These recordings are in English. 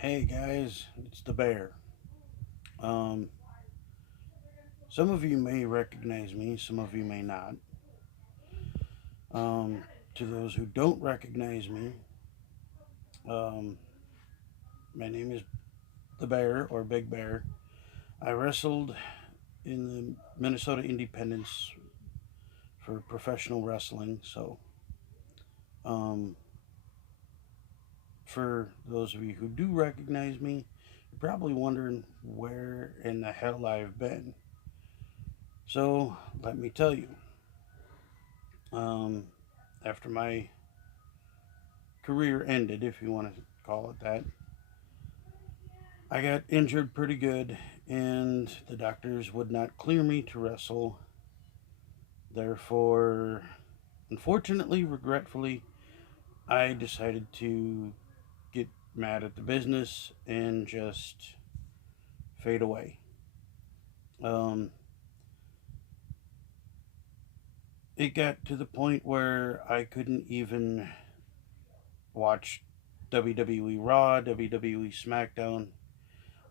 Hey guys, it's the bear. Um, some of you may recognize me, some of you may not. Um, to those who don't recognize me, um, my name is the Bear or Big Bear. I wrestled in the Minnesota Independents for professional wrestling. Um, for those of you who do recognize me, you're probably wondering where in the hell I've been. So let me tell you. Um, After my career ended, if you want to call it that, I got injured pretty good, and the doctors would not clear me to wrestle. Therefore, unfortunately, regretfully, I decided to get mad at the business and just fade away. Um, it got to the point where I couldn't even watch WWE Raw, WWE SmackDown.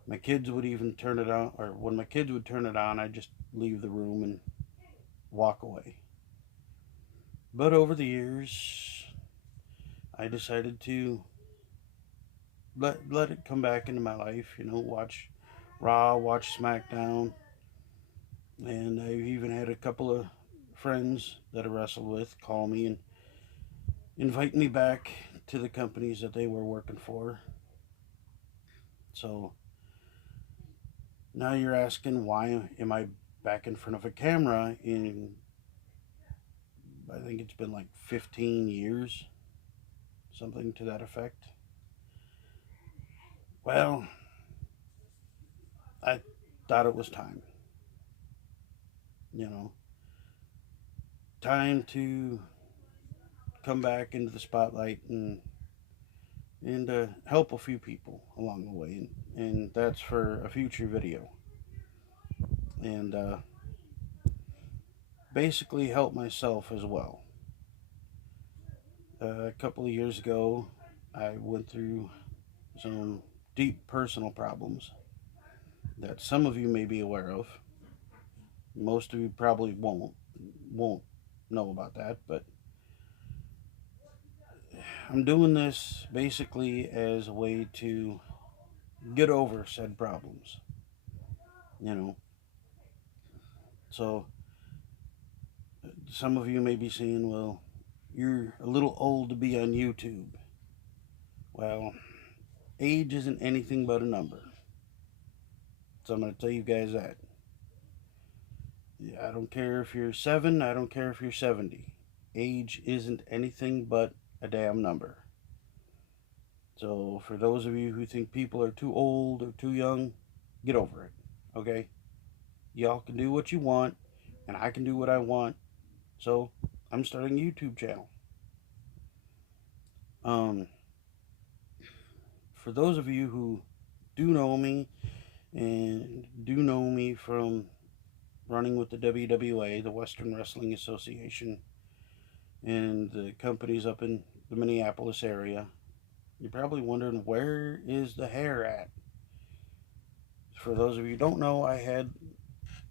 My kids would even turn it on, or when my kids would turn it on, I'd just leave the room and walk away. But over the years, I decided to let it come back into my life. Watch Raw, watch SmackDown, and I've even had a couple of friends that I wrestled with call me and invite me back to the companies that they were working for. So now you're asking, why am I back in front of a camera in, I think it's been like 15 years, something to that effect. Well, I thought it was time, you know, time to come back into the spotlight and help a few people along the way, and that's for a future video, and basically help myself as well. A couple of years ago, I went through some deep personal problems that some of you may be aware of. Most of you probably won't know about that, but I'm doing this basically as a way to get over said problems, you know. So some of you may be saying, well, you're a little old to be on YouTube. Well, age isn't anything but a number. So I'm going to tell you guys that. I don't care if you're 7, I don't care if you're 70. Age isn't anything but a damn number. So for those of you who think people are too old or too young, get over it, okay? Y'all can do what you want, and I can do what I want. So I'm starting a YouTube channel. Um, for those of you who do know me and do know me from running with the WWA, the Western Wrestling Association, and the companies up in the Minneapolis area, you're probably wondering, where is the hair at? For those of you who don't know, I had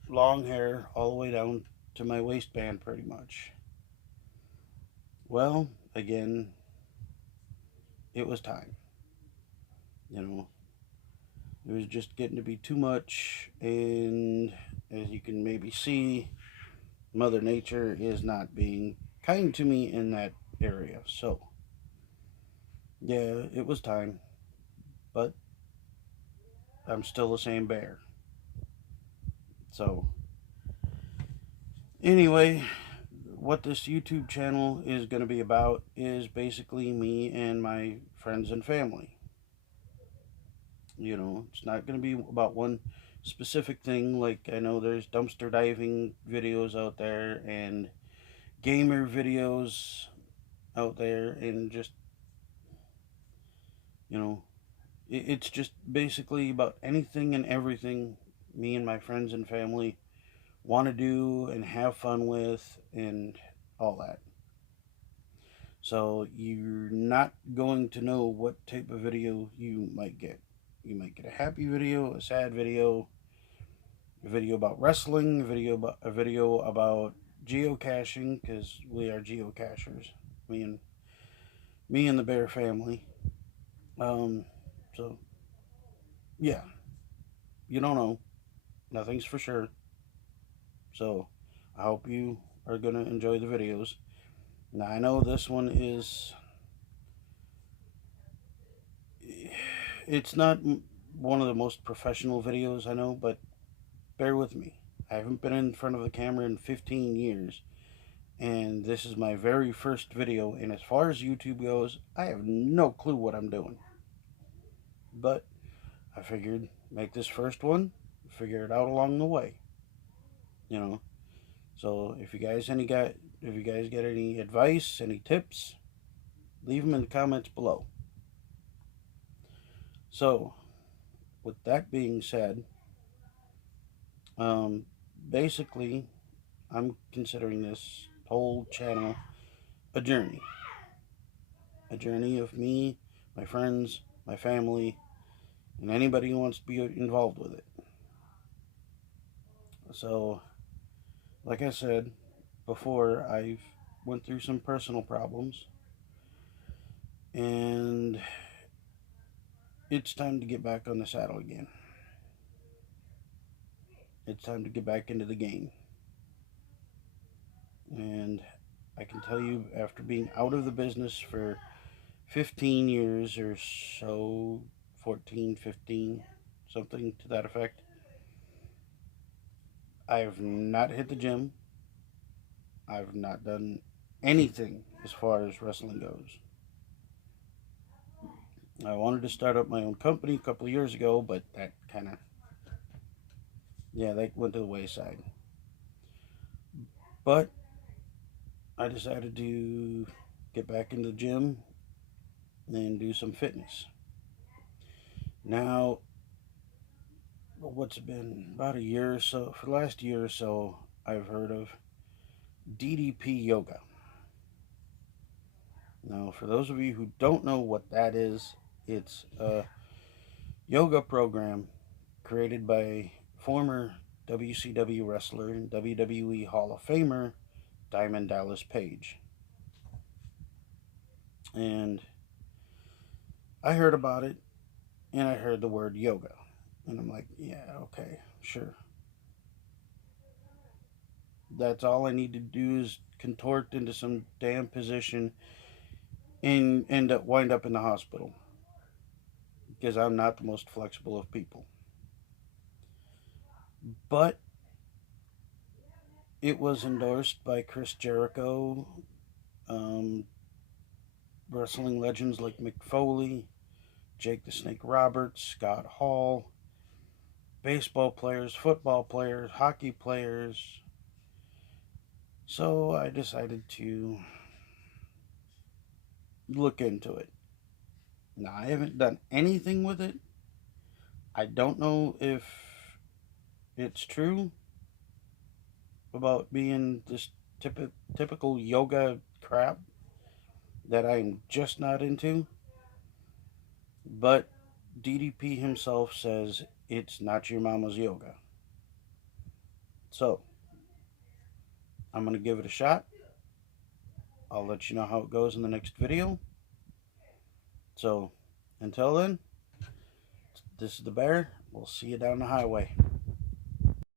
long hair all the way down to my waistband pretty much. Well, again, it was time. You know, it was just getting to be too much, and as you can maybe see, Mother Nature is not being kind to me in that area. So, yeah, it was time, but I'm still the same bear. So, anyway, what this YouTube channel is going to be about is basically me and my friends and family. It's not going to be about one specific thing. Like, I know there's dumpster diving videos out there and gamer videos out there, and just, you know, it's just basically about anything and everything me and my friends and family want to do and have fun with and all that. So you're not going to know what type of video you might get. You might get a happy video, a sad video, a video about wrestling, a video about geocaching, because we are geocachers. Me and the Bear family. Um, so yeah, you don't know. Nothing's for sure. So I hope you are gonna enjoy the videos. Now I know this one is. It's not one of the most professional videos I know, but bear with me. I haven't been in front of the camera in 15 years, and this is my very first video, and as far as YouTube goes, I have no clue what I'm doing. But I figured make this first one, figure it out along the way. You know. So if you guys get any advice, any tips, leave them in the comments below. So, with that being said, basically, I'm considering this whole channel a journey. A journey of me, my friends, my family, and anybody who wants to be involved with it. So, like I said before, I've went through some personal problems, and it's time to get back on the saddle again. It's time to get back into the game. And I can tell you, after being out of the business for 15 years or so, 14, 15, something to that effect, I have not hit the gym. I've not done anything as far as wrestling goes. I wanted to start up my own company a couple of years ago, but that kind of, that went to the wayside. But I decided to get back into the gym and do some fitness. Now, what's it been? About a year or so. For the last year or so, I've heard of DDP Yoga. Now, for those of you who don't know what that is, it's a yoga program created by former WCW wrestler and WWE Hall of Famer Diamond Dallas Page. And I heard about it, and I heard the word yoga. And I'm like, yeah, okay, sure. That's all I need to do is contort into some damn position and wind up in the hospital. Because I'm not the most flexible of people. But it was endorsed by Chris Jericho, wrestling legends like Mick Foley, Jake the Snake Roberts, Scott Hall, baseball players, football players, hockey players. So I decided to look into it. Now, I haven't done anything with it. I don't know if it's true about being this typical yoga crap that I'm just not into. But DDP himself says it's not your mama's yoga. So, I'm going to give it a shot. I'll let you know how it goes in the next video. So, until then, this is the Bear. We'll see you down the highway.